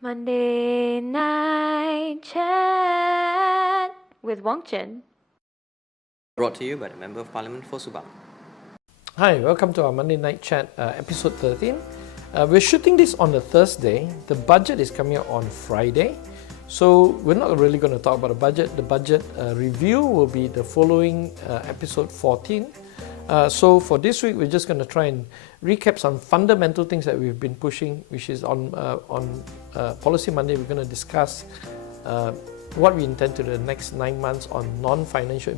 Monday Night Chat with Wong Chen. Brought to you by the Member of Parliament for Subang. Hi, welcome to our Monday Night Chat, episode 13. We're shooting this on a Thursday. The budget is coming out on Friday. So we're not really going to talk about the budget. The budget review will be the following episode 14. So for this week, we're just going to try and recap some fundamental things that we've been pushing, which is on Policy Monday. We're going to discuss what we intend to do the next 9 months on non-financial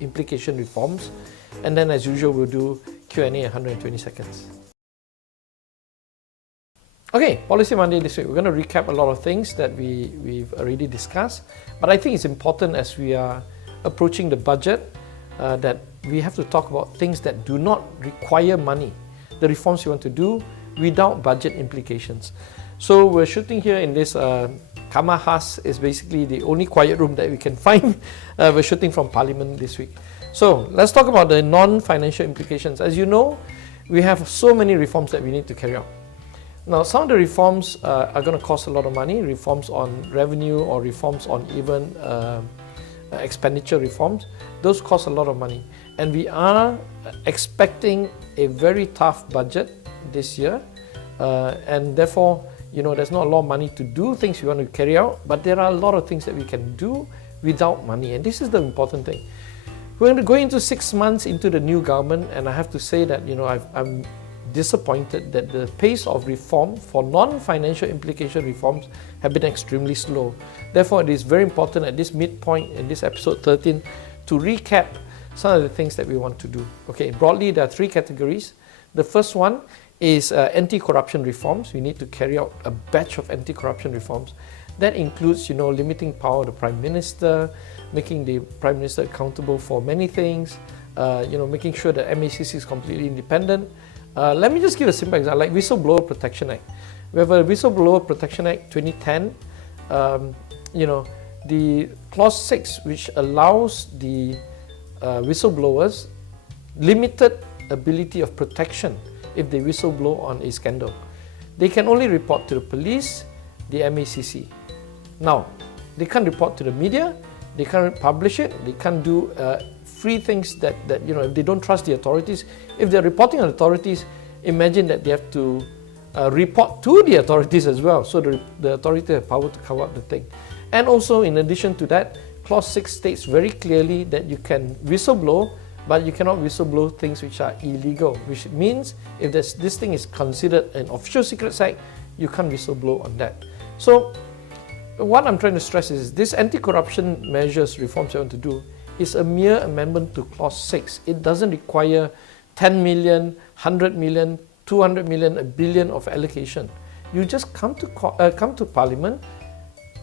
implication reforms. And then as usual, we'll do Q&A in 120 seconds. Okay, Policy Monday this week. We're going to recap a lot of things that we've already discussed. But I think it's important as we are approaching the budget that we have to talk about things that do not require money. The reforms we want to do without budget implications. So we're shooting here in this Kamar Khas is basically the only quiet room that we can find. We're shooting from Parliament this week. So let's talk about the non-financial implications. As you know, we have so many reforms that we need to carry out. Now, some of the reforms are going to cost a lot of money, reforms on revenue or reforms on even expenditure reforms. Those cost a lot of money. And we are expecting a very tough budget this year. And therefore, there's not a lot of money to do things we want to carry out, but there are a lot of things that we can do without money. And this is the important thing. We're going into 6 months into the new government, and I have to say that, I'm disappointed that the pace of reform for non-financial implication reforms have been extremely slow. Therefore, it is very important at this midpoint in this episode 13 to recap some of the things that we want to do. Okay, broadly, there are 3 categories. The first one is anti-corruption reforms. We need to carry out a batch of anti-corruption reforms. That includes, limiting power of the Prime Minister, making the Prime Minister accountable for many things, making sure that MACC is completely independent. Let me just give a simple example, like Whistleblower Protection Act. We have a Whistleblower Protection Act 2010. The Clause 6, which allows the whistleblowers limited ability of protection if they whistleblow on a scandal. They can only report to the police, the MACC. Now, they can't report to the media, they can't publish it, they can't do free things that if they don't trust the authorities. If they're reporting on authorities, imagine that they have to report to the authorities as well, so the authority have power to cover up the thing. And also, in addition to that, Clause 6 states very clearly that you can whistleblow, but you cannot whistleblow things which are illegal, which means if this thing is considered an official secrets act, you can't whistleblow on that. So what I'm trying to stress is this anti-corruption measures reforms I want to do is a mere amendment to Clause 6. It doesn't require 10 million, 100 million, 200 million, a billion of allocation. You just come to Parliament,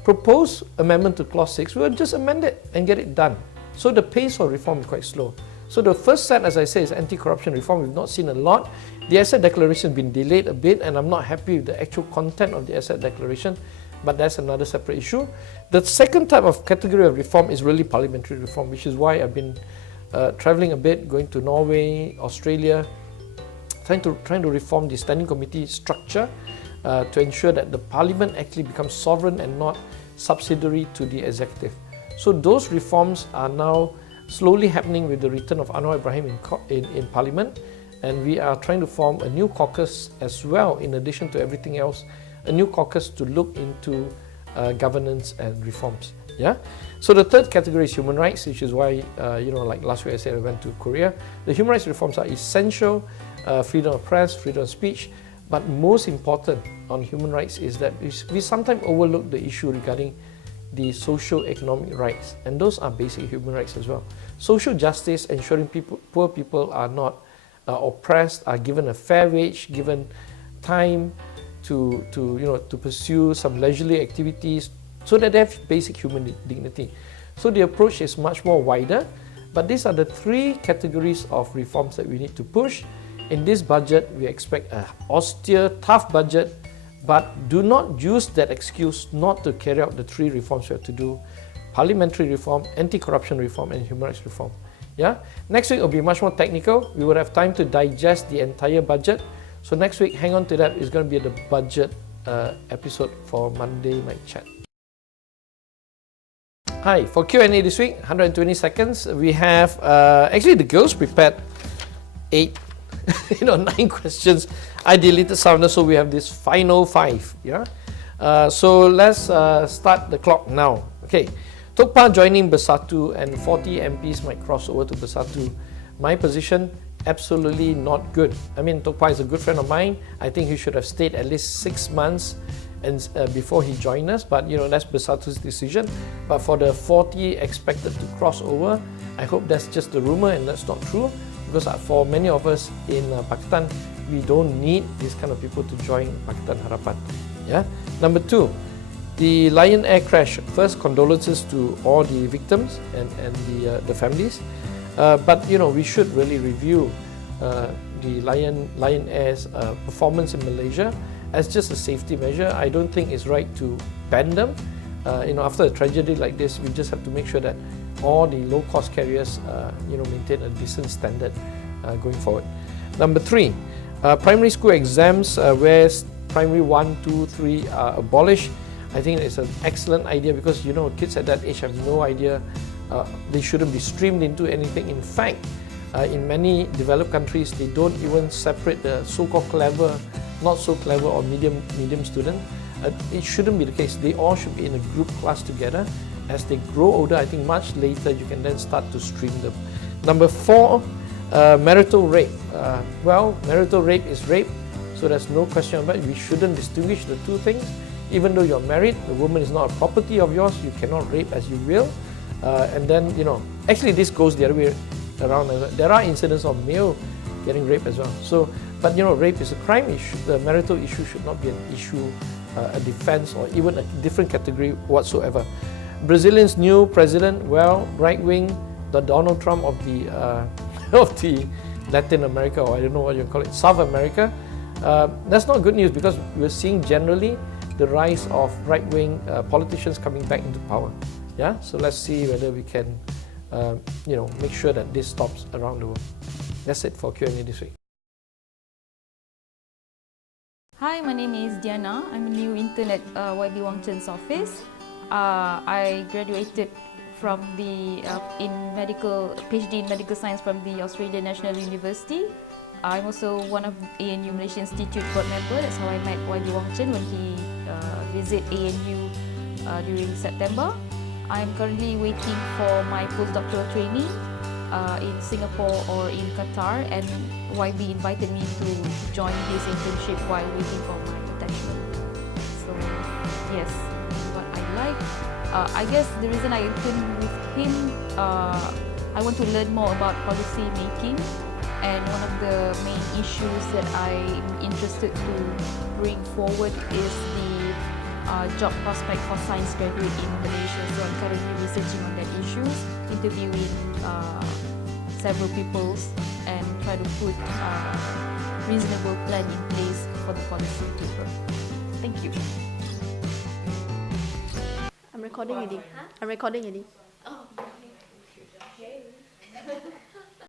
propose amendment to Clause 6, we'll just amend it and get it done. So the pace of reform is quite slow. So the first set, as I say, is anti-corruption reform. We've not seen a lot. The asset declaration has been delayed a bit, and I'm not happy with the actual content of the asset declaration, but that's another separate issue. The second type of category of reform is really parliamentary reform, which is why I've been travelling a bit, going to Norway, Australia, trying to reform the standing committee structure to ensure that the parliament actually becomes sovereign and not subsidiary to the executive. So those reforms are now slowly happening with the return of Anwar Ibrahim in Parliament, and we are trying to form a new caucus as well, in addition to everything else, a new caucus to look into governance and reforms. Yeah. So the third category is human rights, which is why like last week I said I went to Korea. The human rights reforms are essential: freedom of press, freedom of speech. But most important on human rights is that we sometimes overlook the issue regarding the socio-economic rights, and those are basic human rights as well. Social justice, ensuring poor people are not oppressed, are given a fair wage, given time to pursue some leisurely activities, so that they have basic human dignity. So the approach is much more wider, but these are the 3 categories of reforms that we need to push. In this budget, we expect an austere, tough budget, but do not use that excuse not to carry out the 3 reforms we have to do: parliamentary reform, anti-corruption reform, and human rights reform. Yeah. Next week will be much more technical. We would have time to digest the entire budget. So next week, hang on to that, is going to be the budget episode for Monday Mic Chat. Hi, for Q&A this week, 120 seconds. We have, actually the girls prepared 8, 9 questions. I deleted some, so we have this final 5. Yeah. So let's start the clock now. Okay. Tokpa joining Bersatu and 40 MPs might cross over to Bersatu. My position, absolutely not good. I mean, Tokpa is a good friend of mine. I think he should have stayed at least 6 months and before he joined us, but that's Bersatu's decision. But for the 40 expected to cross over, I hope that's just a rumor and that's not true, because for many of us in Pakistan, we don't need these kind of people to join Pakistan Harapan. Yeah. Number 2, the Lion Air crash. First, condolences to all the victims and the families. But we should really review the Lion Air's performance in Malaysia as just a safety measure. I don't think it's right to ban them. After a tragedy like this, we just have to make sure that all the low-cost carriers, maintain a decent standard going forward. Number 3, primary school exams, where primary 1, 2, 3 are abolished. I think it's an excellent idea because kids at that age have no idea. They shouldn't be streamed into anything. In fact, in many developed countries, they don't even separate the so-called clever, not so clever, or medium student. It shouldn't be the case. They all should be in a group class together. As they grow older, I think much later you can then start to stream them. Number 4, marital rape. Marital rape is rape, so there's no question about it. We shouldn't distinguish the two things. Even though you're married, the woman is not a property of yours. You cannot rape as you will. And then, actually this goes the other way around. There are incidents of male getting raped as well. So, but rape is a crime issue. The marital issue should not be an issue, a defense, or even a different category whatsoever. Brazilian's new president, right wing, the Donald Trump of the of the Latin America, or I don't know what you call it, South America. That's not good news, because we're seeing generally the rise of right-wing politicians coming back into power. Yeah, so let's see whether we can, make sure that this stops around the world. That's it for Q&A this week. Hi, my name is Diana. I'm a new intern at YB Wong Chen's office. I graduated from the PhD in medical science from the Australian National University. I'm also one of ANU Malaysia Institute board member. That's how I met YB Wong Chen when he visited ANU during September. I'm currently waiting for my postdoctoral training in Singapore or in Qatar, and YB invited me to join his internship while waiting for my attachment. So yes, what I like. I guess the reason I interned with him, I want to learn more about policy making, and one of the main issues that I'm interested to bring forward is the job prospect for science graduate in Malaysia. So I'm currently researching on that issue, interviewing several people, and try to put a reasonable plan in place for the policy paper. Thank you. I'm recording already. I'm recording already. Oh, okay.